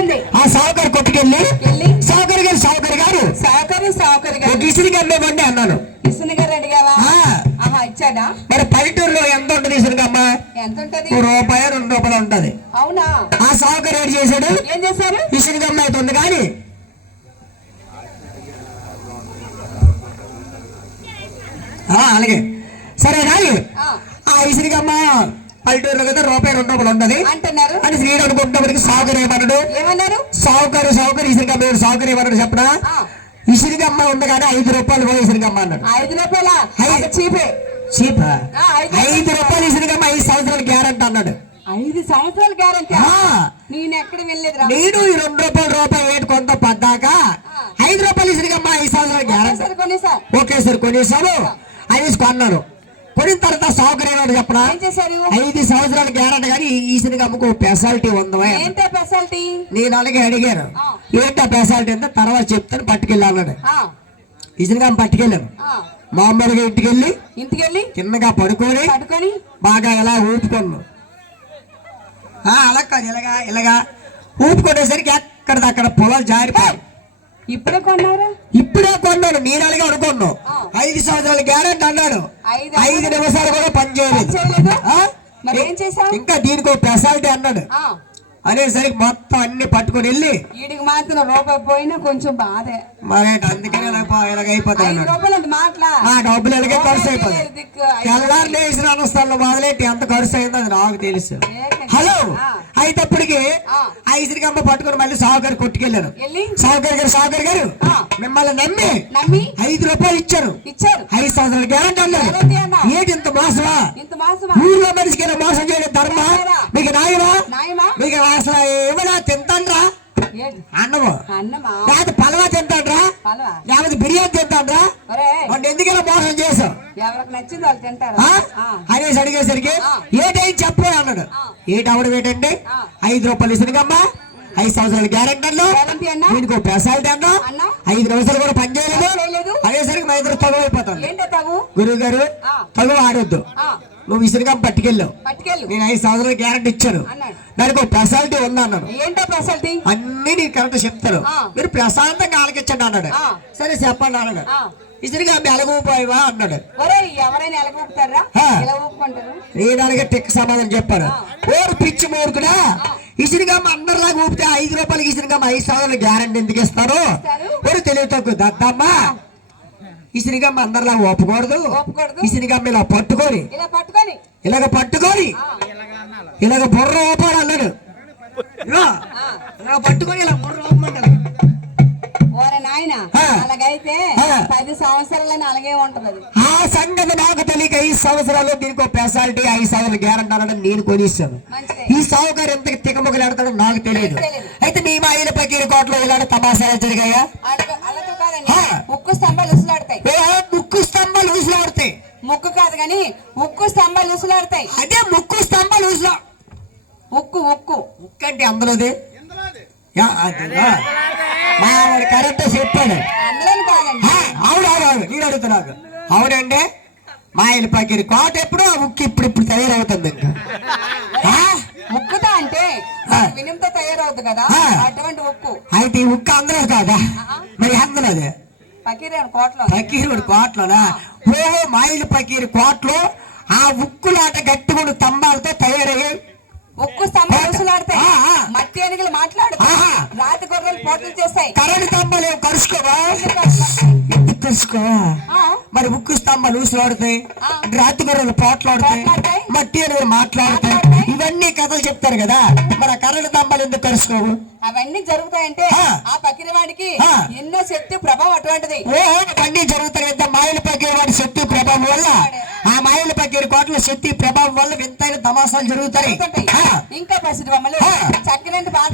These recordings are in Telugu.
వెళ్ళింది ఆ సావుకారు కొట్టుకెళ్ళి సావుకారు గారు సావుకారు గారు. సాకరి ఒక గారు. ఇసురు కమ్మేమండి అన్నాను. ఇసుని గారు అడిగావా ఇచ్చాడా? మరి పల్లెటూరులో ఎంత ఉంటుంది ఇసురుకమ్మ ఎంత ఉంటది? రూపాయి రెండు రూపాయలు ఉంటది. అవునా? ఆ సావుకారు ఏడు చేశాడు? ఏం చేశారు? ఇసురుకమ్మ అయితే ఉంది కానీ అలాగే. సరే కానీ ఆ, ఇసురుకమ్మ పల్లెటూరులో కదా రూపాయి రెండు రూపాయలు అంటున్నారు. అని శ్రీడు అనుకుంటున్నప్పటికీ సావుకారు ఏమన్నాడు? ఏమన్నారు? సావుకారు సావుకారు ఇసురుకమ్మ ఏడు సావుకారు ఏమన్నాడు ఇసురుకమ్మ ఉంది కానీ ఐదు రూపాయలు పోయి ఇసురుకమ్మ అన్నాడు. ఐదు రూపాయల. చీపే. ఐదు రూపాయలు. ఇసురుకమ్మ ఐదు సంవత్సరాలు గ్యారంటీ అన్నాడు. ఐదు సంవత్సరాల గ్యారంటీ? నేను ఎక్కడ నేను ఈ రెండు రూపాయలు రూపాయలు ఏటు కొంత పద్దాక ఐదు రూపాయలు ఇసురుకమ్మ ఐదు సంవత్సరాలు గ్యారంటీ. Okay sir కొనేసాను. ఐదు కొన్నాను. కొనిన తర్వాత సౌకర్యం చెప్పడా ఐదు సంవత్సరాలు గ్యారంటీ కానీ ఈ ఇసురుకమ్మకు స్పెషాలిటీ ఉందా ఏంటో స్పెషాలిటీ నేను అలాగే అడిగాను. ఏంటో స్పెషాలిటీ అంతా తర్వాత చెప్తాను పట్టుకెళ్ళి అన్నాడు. ఆ, ఇసురుకమ్మ పట్టుకెళ్ళాను. మామూలుగా ఇంటికి వెళ్ళి ఇంటికి వెళ్ళి చిన్నగా పడుకొని పట్టుకొని బాగా ఇలా ఊపుకున్నాను అలా కాదు ఇలాగా ఇలాగా ఊపుకునేసరికి ఎక్కడిది అక్కడ పొలాలు జారిపోయి ఇప్పుడే కొన్నారా? ఇప్పుడే కొన్నాను నేను అలాగే అనుకున్నాను. ఐదు సంవత్సరాలు గ్యారెంటీ అన్నాడు. ఐదు నిమిషాలు కూడా పని చేయలేదు. చేయలేదు? ఆ? మరి ఏం చేశావు? ఇంకా దీనికి ఒక స్పెషాలిటీ అన్నాడు. అనేసరికి మొత్తం అన్ని పట్టుకొని వెళ్ళి వీడికి మాత్రం రూపాయి పోయినా కొంచెం బాధే. మరి అందుకని మాటలా. ఆ డబ్బులు ఎలాగే ఖర్చు ఐదు తెల్లారు లేచిన అనుస్థానంలో మొదలెట్టి ఎంత ఖర్చు అయిందో అది నాకు తెలుసు. హలో. అయితే అప్పటికి ఆ. ఇసురికమ్మ పట్టుకొని మళ్ళీ సావుగారు కొట్టుకెళ్ళాను వెళ్ళి? సావుగారు గారు సావుగారు గారు. మిమ్మల్ని నమ్మి నమ్మి? ఐదు రూపాయలు ఇచ్చారు. ఇచ్చారు. ఐదు సంవత్సరాలు గ్యారంటీ అన్నారు. ఏంటి ఇంత మాసమా? ఊర్లో మనిషికి మోసం చేయడం ధర్మ మీకు నాయమా మీకు అసలు ఏమైనా తింటాన్రా? అన్నము. లేకపోతే పలవా తింటాడ్రా లేకపోతే బిర్యానీ తింటాడ్రా ఎందుకైనా మోసం చేసావు అనేసి అడిగేసరికి ఆ. ఏటై చెప్పు అన్నాడు. ఏటి అవడం ఏంటండి. ఐదు రూపాయలు ఇసుకమ్మా ఐదు సంవత్సరాలు గ్యారెంటీ అన్నా. దీనికి ఒక పెసాలిటీ అన్నా. అన్నా? ఐదు నిమిషాలు కూడా పని చేయలేదు. చేయలేదు. అనేసరికి మా ఇద్దరు తగు తగు? గురువు గారు. తగు ఆడొద్దు. నువ్వు ఇసుకమ్మ పట్టుకెళ్ళావు పట్టుకెళ్ళు. నేను ఐదు సంవత్సరాలు గ్యారెంటీ ఇచ్చాను. దానికి ఒక పెసాలిటీ ఉంది అన్నాడు. ఏంటో స్పెషాలిటీ అన్ని నీకు కరెక్ట్ చెప్తాను. ఆ. మీరు ప్రశాంతంగా ఆలకించండి అన్నాడు. సరే చెప్పండి అన్నాడు. ఆ. ఇసురుగా ఎలగూపోయావా అన్నాడు. ఎవరైనా నేను అలాగే టెక్ సమాధానం చెప్పాను. ఓరు పిచ్చి మూర్ఖుడా? ఇసురుగమ్మ అందరిలాగా ఊపితే ఐదు రూపాయలకి ఇసురుగమ్మ ఐదు సంవత్సరాలు గ్యారంటీ ఎందుకు ఇస్తారు? ఇస్తారు. ఓరు తెలివి తక్కువ దద్దమ్మ ఇసురుగమ్మ అందరిలాగా ఒప్పకూడదు. ఒప్పుకూడదు. ఇసురుగమ్మ ఇలా పట్టుకొని. ఇలా పట్టుకొని. ఇలాగ పట్టుకొని. ఇలాగ బుర్ర ఊపాడు అన్నాడు ఇలా పట్టుకొని ఇలా బుర్ర ఊపమన్నాడు ఓరే నాయన. అలాగైతే. పది సంవత్సరాలని అలాగే ఉంటది ఆ సంగతి నాకు తెలియక ఐదు సంవత్సరాలు దీనికి ఒక పెసాలిటీ ఐదు సంవత్సరాలు గ్యారంటీ అన్నాడు నేను కొనిస్తాను ఈ సావుకారు ఎంత తికమకలు ఆడతాడో నాకు తెలియదు. అయితే మీ మా ఆయన పకీరి కోటలో ఇలాంటి తమాషాలు జరిగాయా. ఉక్కు స్తంభాలు ఉసులాడతాయి. ఏ ముక్కు స్తంభాలు ఊసులాడతాయి ముక్కు కాదు కానీ ఉక్కు స్తంభాలు ఉసులాడతాయి. అదే ముక్కు స్తంభాలు ఊసులా ఉక్కు ఉక్కు. ముక్కు అంటే అందులోది మా ఆవిడ కరెక్ట్ చెప్పాడు. అవును అవును నేను అడుగుతున్నాను అవునండి? మా ఆయన పకీరి కోట ఎప్పుడు ఆ ముక్కు ఇప్పుడు ఇప్పుడు తయారవుతుంది ఇంకా. ఆ? ఉక్కుతా అంటే. వినుంతో తయారవుతుంది కదా. అటువంటి ఉక్కు అయితే ఈ ముక్కు అందులో కాదా? మరి కోటలో. పకీరుడు కోట్లోనా? ఓహో మాయిలు పకీరు కోట్లో ఆ ఉక్కులాట గట్టిగుడు స్తంభాలతో తయారయ్యాయి ఉక్కు స్తంభాలు ఉసులాడతాయి ఆ, ఆ. మట్టి ఏనుగులు మాట్లాడుతాయి ఆహా. రాతి గొర్రెలు పోటలు చేస్తాయి కరెంటు స్తంభాలు ఏం కరుసుకోవా? ఎందుకు కరుసుకో. ఆ, మరి ఉక్కు స్తంభాలు ఊసులాడుతాయి ఆ. రాతి గొర్రెలు పోట్లాడుతాయి. మట్టి అనేది మాట్లాడతాయి. ఇవన్నీ కథలు చెప్తారు కదా. మరి ఆ కరెంటు స్తంభాలు ఎందుకు కరుసుకోవు? అవన్నీ జరుగుతాయంటే ఆ. ఆ పకిరి వాడికి ఆ. ఎన్నో శక్తి ప్రభావం అటువంటిది. ఓహో అవన్నీ జరుగుతాయి కదా. మాయల పకీరు వాడి శక్తి ప్రభావం వల్ల. ఆ మాయల పకీరు కోట్ల శక్తి ప్రభావం వల్ల వింతైన తమాసాలు జరుగుతాయి. ఇంకా పసిడి బొమ్మలు.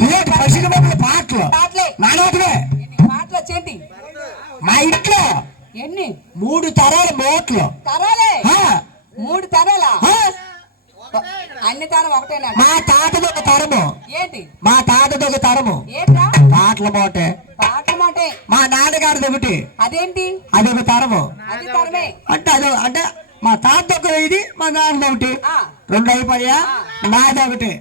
ఇలాంటి పసిడి బొమ్మల పాటలు పాటలే నానోకలే పాటలు వచ్చేంటి మా ఇంట్లో ఎన్ని మూడు తరాల మోట్లు తరాలే? మూడు తరాలా? అన్ని తరం ఒకటేనా? మా తాతది ఒక తరము. ఏంటి? మా తాతది ఒక తరము. పాటల మోటే. పాటలు మాటే. మా నాన్నగారిది ఒకటి. అదేంటి? అది ఒక తరము. అది తరమే. అంటే అది అంటే మా తాత ఒక ఇది మా నాన్న ఒకటి. రెండు అయిపోయా? నాది ఒకటి.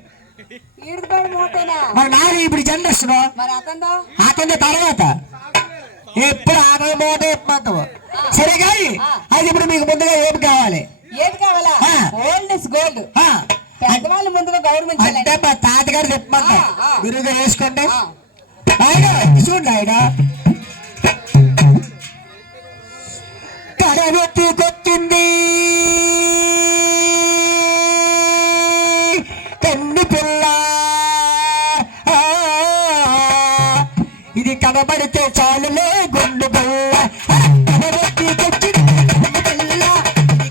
మరి నాది ఇప్పుడు జనరేషన్? మరి అతను అతని తర్వాత. ఎప్పుడు ఆటల మూట చెప్పమంటావు సరే కానీ అది ఇప్పుడు మీకు ముందుగా ఏం కావాలి? ఏది కావాలా. ఓల్డ్ ఇస్ గోల్డ్ పెద్దవాళ్ళు ముందుగా గౌరవించాలి అంటే మా తాతగారు ఆ. గురువుగా వేసుకోండి. ఆయన చూడండి ఆయన కడవెత్తుకొచ్చింది కన్ను కనబడితే చాలులే గుండు ఇది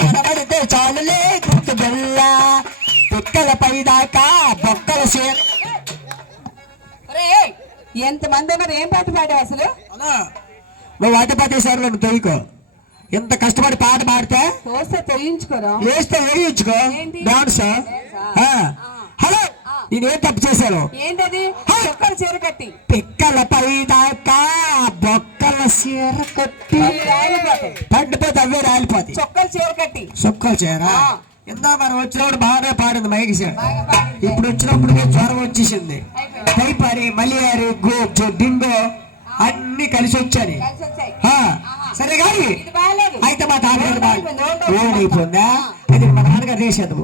కనబడితే చాలులే గుండు పిల్ల బొక్కల పైదాకా బొక్కల సేర ఒరేయ్, ఎంత మంది ఉన్నారు? ఏం పాట పాడావు అసలు? నువ్వు వాటి నన్ను తొయ్యకో. ఎంత కష్టపడి పాట పాడితే వేస్తే వేయించుకో? డాన్స్. హలో నేనేం తప్పు చేశాను? చీర కట్టి పిక్కల పై దాకా బొక్కల సీర కట్టి. పండిపోతే అవే రాలిపోతాయి. చొక్కలు చీర కట్టి సొక్కలు చేరా. ఇందా మనం వచ్చినప్పుడు బాగానే పాడింది మైకి పాడింది. ఇప్పుడు వచ్చినప్పుడు జ్వరం వచ్చేసింది. టైపారి మలియారి గో డింగో అన్ని కలిసి వచ్చాయి. సరే కానీ అయితే మా బాగా ఓడిపోయింది, మా నాన్నగారు చేసేది